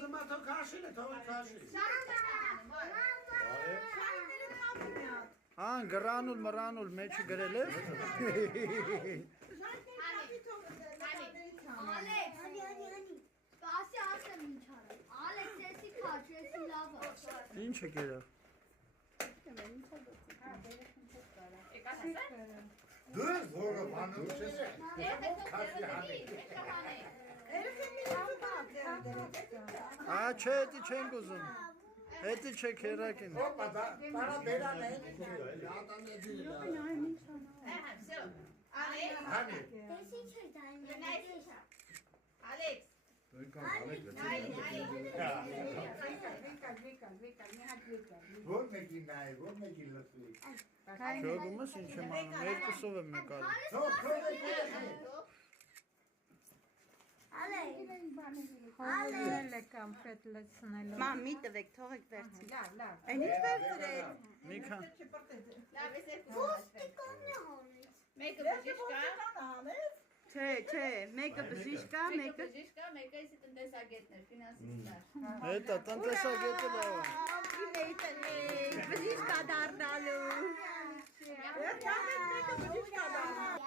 Kızıma to karşıyla tavuk karşı. Ան գրանուլ մրանուլ մեջը գրել է։ Ալեքս, սպասի ասեմ ինչ արել։ Ալեքս, եսի քաչ, եսի լավա։ Ինչ է գերավ։ Dur zorla bana uçacak. Karşı hani. Ա չէ, էդի չենք ուզում։ Էդի չեք հերակին։ Hoppa da bana bela ne? Yağdan ne diyor? Hani? Alex. Vur mekin nay, vur mekin lütfi. Չողումս ինչ եմ անում, երկուսով եմ նկարում։ Çok böyle Մամի տվեք, թողեք վերցին։ Այն ինչ վերցրեք։ Մի քան։ Մեկը բժիշկա։ Չէ, մեկը բժիշկա, Մեկը բժիշկա, մեկը էսի տնտեսագետներ, ֆինանսիստներ։ Հետա տնտեսագետը լավ է։ բժիշկա դառնալու։ Մեկը բժիշկա։